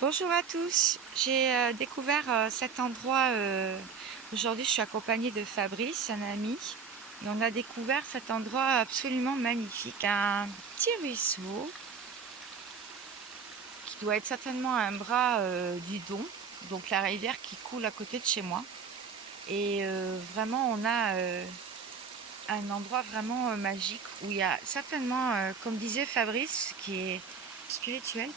Bonjour à tous, j'ai découvert cet endroit, aujourd'hui je suis accompagnée de Fabrice, un ami, et on a découvert cet endroit absolument magnifique, un petit ruisseau qui doit être certainement un bras du Don, donc la rivière qui coule à côté de chez moi. Et vraiment on a un endroit vraiment magique où il y a certainement, comme disait Fabrice, qui est spirituel,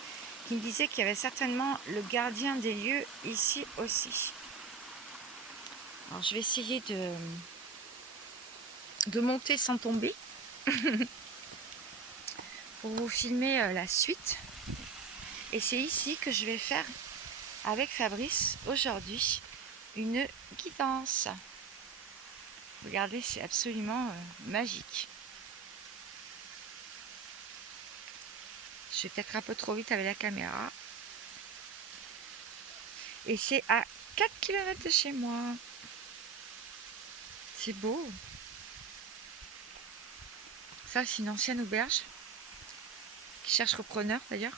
qui me disait qu'il y avait certainement le gardien des lieux ici aussi. Alors je vais essayer de monter sans tomber pour vous filmer la suite. Et c'est ici que je vais faire avec Fabrice aujourd'hui une guidance. Regardez, c'est absolument magique. Je vais peut-être un peu trop vite avec la caméra. Et c'est à 4 km de chez moi. C'est beau. Ça, c'est une ancienne auberge qui cherche repreneur d'ailleurs.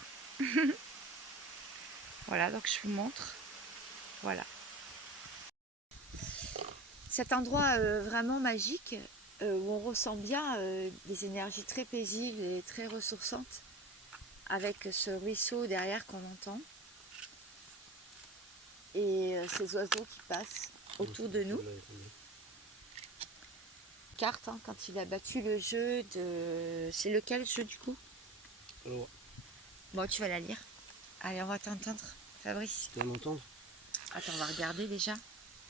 Voilà, donc je vous montre. Voilà. Cet endroit vraiment magique où on ressent bien des énergies très paisibles et très ressourçantes avec ce ruisseau derrière qu'on entend et ces oiseaux qui passent autour de nous. Carte, hein, quand il a battu le jeu de... C'est lequel jeu du coup? Alors, bon, tu vas la lire. Allez, on va t'entendre, Fabrice. tu vas m'entendre? Attends, on va regarder déjà.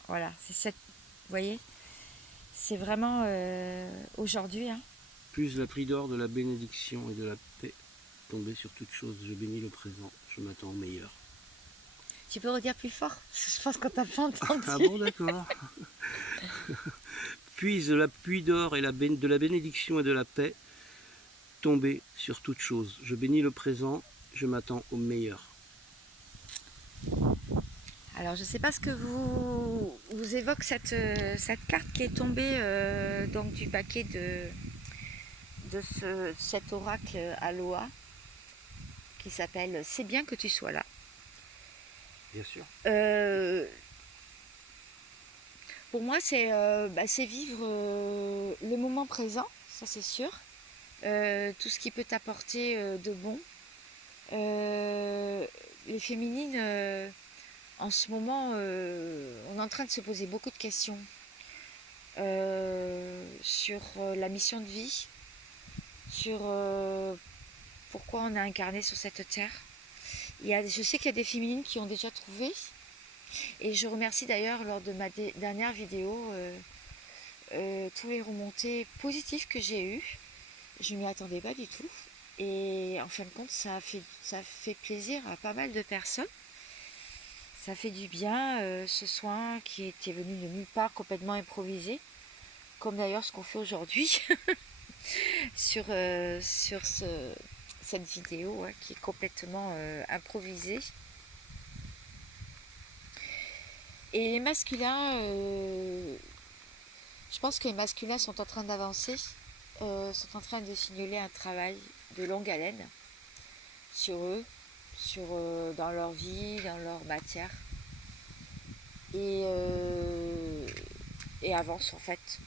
Voilà, c'est cette... Vous voyez, c'est vraiment aujourd'hui. Hein. Puis la pluie d'or de la bénédiction et de la paix tomber sur toute chose. Je bénis le présent. Je m'attends au meilleur. Tu peux redire plus fort? Je pense qu'on t'a pas entendu. Ah bon, d'accord. Puis la pluie d'or et de la bénédiction et de la paix tomber sur toute chose. Je bénis le présent. Je m'attends au meilleur. Alors, je ne sais pas ce que vous évoque cette carte qui est tombée donc du paquet de cet oracle Aloha qui s'appelle « C'est bien que tu sois là ». Bien sûr. Pour moi, c'est vivre le moment présent, ça c'est sûr. Tout ce qui peut t'apporter de bon. Les féminines, en ce moment, on est en train de se poser beaucoup de questions sur la mission de vie, sur pourquoi on est incarné sur cette terre. Je sais qu'il y a des féminines qui ont déjà trouvé, et je remercie d'ailleurs lors de ma dernière vidéo tous les remontées positives que j'ai eues. Je ne m'y attendais pas du tout, et en fin de compte ça fait plaisir à pas mal de personnes. Ça fait du bien, ce soin qui était venu de nulle part, complètement improvisé, comme d'ailleurs ce qu'on fait aujourd'hui sur cette vidéo qui est complètement improvisée. Et les masculins, je pense que les masculins sont en train d'avancer, sont en train de signaler un travail de longue haleine sur eux, dans leur vie, dans leur matière. Et avancent en fait,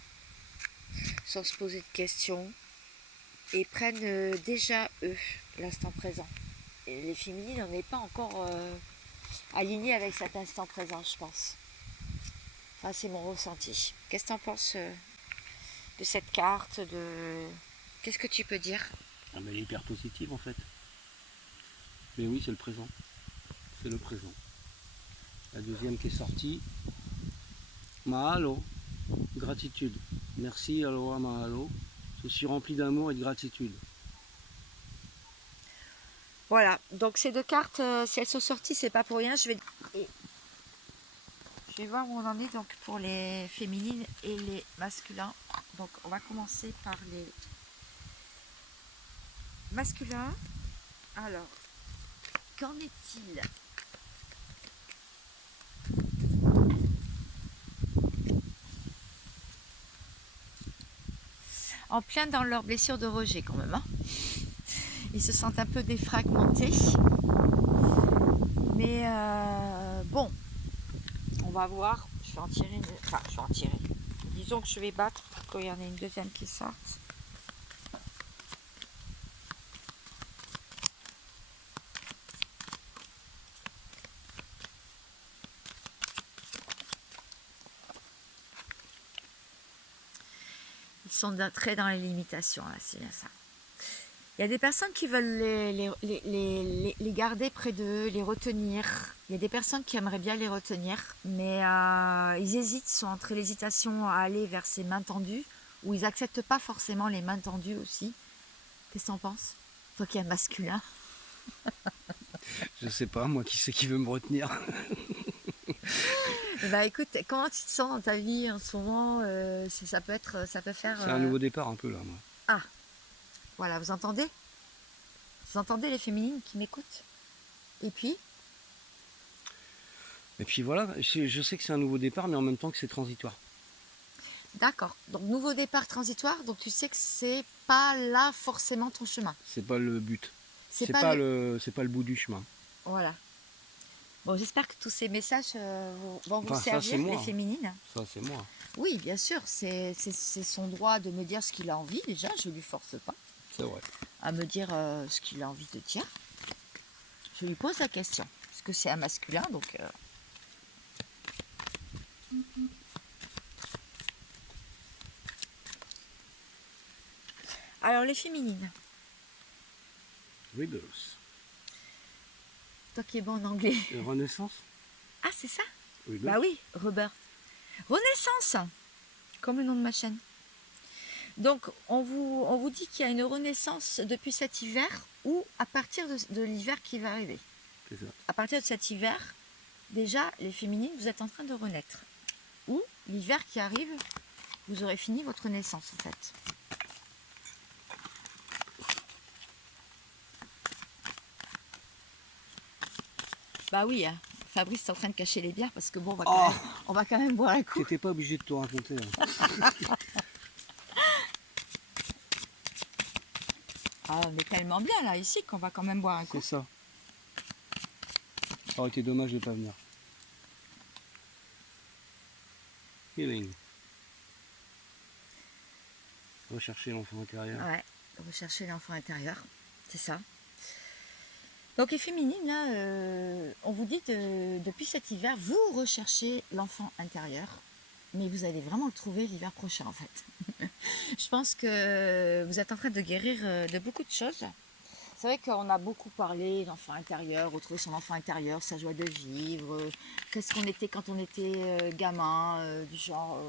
sans se poser de questions, et prennent déjà eux l'instant présent. Et les féminines, on n'est pas encore alignées avec cet instant présent, je pense. Enfin, c'est mon ressenti. Qu'est-ce que tu en penses de cette carte, Qu'est-ce que tu peux dire? Ah, mais elle est hyper positive en fait. Mais oui, c'est le présent. C'est le présent. La deuxième qui est sortie. Mahalo. Gratitude. Merci, aloha, mahalo. Je suis rempli d'amour et de gratitude. Voilà, donc ces deux cartes, si elles sont sorties, c'est pas pour rien. Je vais voir où on en est donc pour les féminines et les masculins. Donc on va commencer par les masculins. Alors, qu'en est-il? En plein dans leur blessure de rejet quand même. Hein. Ils se sentent un peu défragmentés. Mais va voir. Je vais en tirer une. Enfin, je vais en tirer. Disons que je vais battre pour qu'il y en ait une deuxième qui sorte. Ils sont très dans les limitations, là, c'est bien ça. Il y a des personnes qui veulent les garder près d'eux, les retenir. Il y a des personnes qui aimeraient bien les retenir, mais ils hésitent, ils sont entre l'hésitation à aller vers ces mains tendues, ou ils n'acceptent pas forcément les mains tendues aussi. Qu'est-ce que t'en penses? Toi qui es masculin. Je sais pas, moi, qui c'est qui veut me retenir? Bah écoute, comment tu te sens dans ta vie en ce moment? Ça peut faire. C'est un nouveau départ un peu là, moi. Ah, voilà, vous entendez? Vous entendez les féminines qui m'écoutent? Et puis? Et puis voilà, je sais que c'est un nouveau départ, mais en même temps que c'est transitoire. D'accord. Donc nouveau départ transitoire, donc tu sais que c'est pas là forcément ton chemin. C'est pas le but. C'est C'est pas pas le bout du chemin. Voilà. Bon, j'espère que tous ces messages vont vous Enfin, ça, servir, c'est moi. les féminines. Ça, c'est moi. Oui, bien sûr, c'est son droit de me dire ce qu'il a envie déjà, je lui force pas C'est vrai. à me dire ce qu'il a envie de dire. Je lui pose la question, parce que c'est un masculin, donc... Alors, les féminines, Rebirth. toi qui es bon en anglais. Renaissance. Ah, c'est ça? Rebirth. Bah oui, Rebirth. Renaissance, comme le nom de ma chaîne. Donc, on vous dit qu'il y a une renaissance depuis cet hiver ou à partir de l'hiver qui va arriver. C'est ça. À partir de cet hiver, déjà, les féminines, vous êtes en train de renaître. Ou l'hiver qui arrive, vous aurez fini votre naissance, en fait. Bah oui, hein. Fabrice est en train de cacher les bières parce que bon, on va quand même boire un coup. T'étais pas obligé de tout raconter. Hein. Ah, on est tellement bien là, ici, qu'on va quand même boire un coup. C'est ça. Ça aurait été dommage de ne pas venir. Healing. Rechercher l'enfant intérieur. Ouais, rechercher l'enfant intérieur, c'est ça. Donc les féminines, là, on vous dit depuis cet hiver, vous recherchez l'enfant intérieur, mais vous allez vraiment le trouver l'hiver prochain en fait. Je pense que vous êtes en train de guérir de beaucoup de choses. C'est vrai qu'on a beaucoup parlé d'enfant intérieur, retrouver son enfant intérieur, sa joie de vivre, qu'est-ce qu'on était quand on était gamin, du genre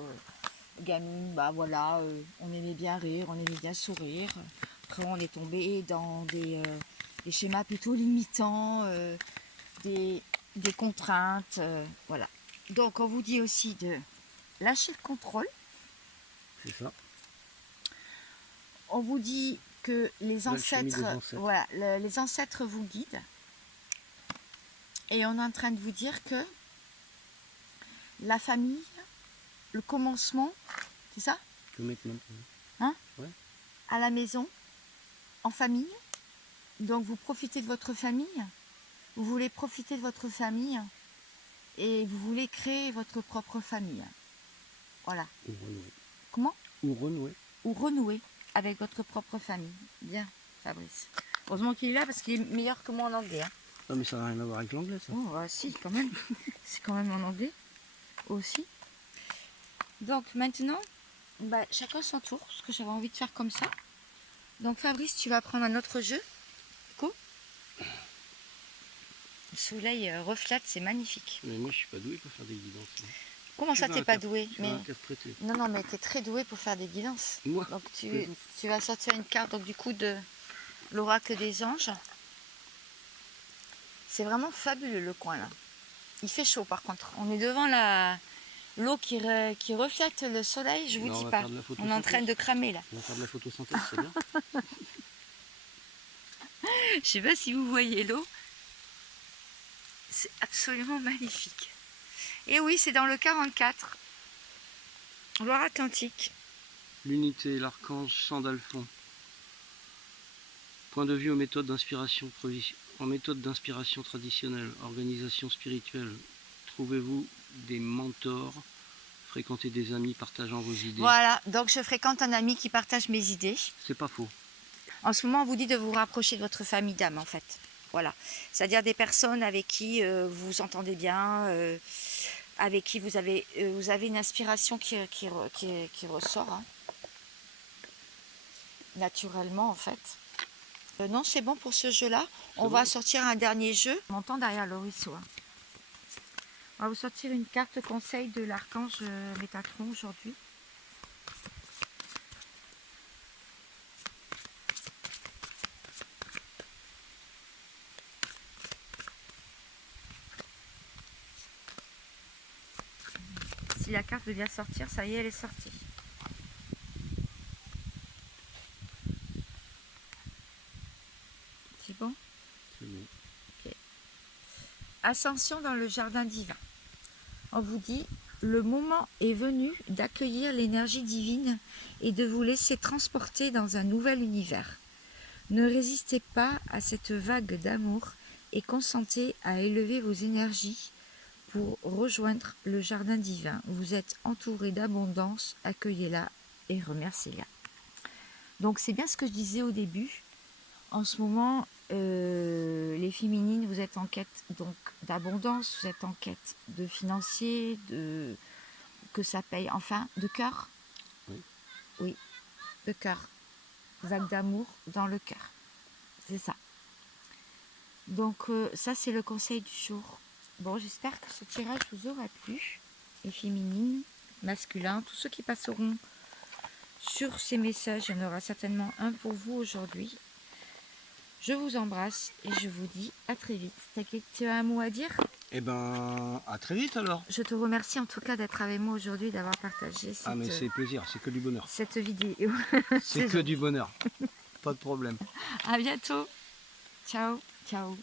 gamine, bah voilà, on aimait bien rire, on aimait bien sourire. Après on est tombé dans des schémas plutôt limitants, des contraintes, voilà. Donc on vous dit aussi de lâcher le contrôle. C'est ça. On vous dit que les ancêtres, voilà, les ancêtres vous guident. Et on est en train de vous dire que la famille, le commencement, c'est ça? Hein? Ouais. À la maison, en famille. Donc vous profitez de votre famille. Vous voulez profiter de votre famille. Et vous voulez créer votre propre famille. Voilà. Ou renouer. Comment? Ou renouer. Ou renouer avec votre propre famille. Bien, Fabrice. Heureusement qu'il est là parce qu'il est meilleur que moi en anglais. Hein. Non mais ça n'a rien à voir avec l'anglais ça. Oh, bah, si, quand même. C'est quand même en anglais aussi. Donc maintenant, bah, chacun son tour, ce que j'avais envie de faire comme ça. Donc Fabrice, tu vas prendre un autre jeu. Cool. Le soleil reflète, c'est magnifique. Mais moi je suis pas doué pour faire des guidances. Comment ça, t'es pas doué? Mais non. Non, mais t'es très doué pour faire des guidances. Moi. Donc tu vas sortir une carte donc du coup de l'oracle des anges. C'est vraiment fabuleux le coin là. Il fait chaud par contre. On est devant l'eau qui reflète le soleil, je vous dis pas. On est en train de cramer là. On va faire de la photosynthèse, c'est bien. Je sais pas si vous voyez l'eau. C'est absolument magnifique. Et oui, c'est dans le 44. Loire-Atlantique. L'unité, l'archange Sandalphon. Point de vue aux méthodes d'inspiration traditionnelle, organisation spirituelle. Trouvez-vous des mentors, fréquenter des amis partageant vos idées. Voilà, donc je fréquente un ami qui partage mes idées. C'est pas faux. En ce moment, on vous dit de vous rapprocher de votre famille d'âme, en fait. Voilà. C'est-à-dire des personnes avec qui vous vous entendez bien, avec qui vous avez une inspiration qui ressort, hein, naturellement, en fait. Non, c'est bon pour ce jeu-là. On va sortir un dernier jeu. On m'entend derrière le ruisseau. Hein. On va vous sortir une carte conseil de l'archange Métatron aujourd'hui. Si la carte veut bien sortir, ça y est, elle est sortie. C'est bon? C'est bon. Okay. Ascension dans le jardin divin. On vous dit, le moment est venu d'accueillir l'énergie divine et de vous laisser transporter dans un nouvel univers. Ne résistez pas à cette vague d'amour et consentez à élever vos énergies pour rejoindre le jardin divin. Vous êtes entouré d'abondance, accueillez-la et remerciez-la. Donc c'est bien ce que je disais au début. En ce moment, les féminines, vous êtes en quête donc d'abondance, vous êtes en quête de financier, que ça paye, enfin, de cœur. Oui. Oui, de cœur. Vague d'amour dans le cœur. C'est ça. Donc ça, c'est le conseil du jour. Bon, j'espère que ce tirage vous aura plu. Les féminines, masculins, tous ceux qui passeront sur ces messages, il y en aura certainement un pour vous aujourd'hui. Je vous embrasse et je vous dis à très vite. Tu as un mot à dire? Eh ben, à très vite alors. Je te remercie en tout cas d'être avec moi aujourd'hui, d'avoir partagé Ah mais c'est plaisir, c'est que du bonheur. cette vidéo. C'est que du bonheur. Pas de problème. À bientôt. Ciao, ciao.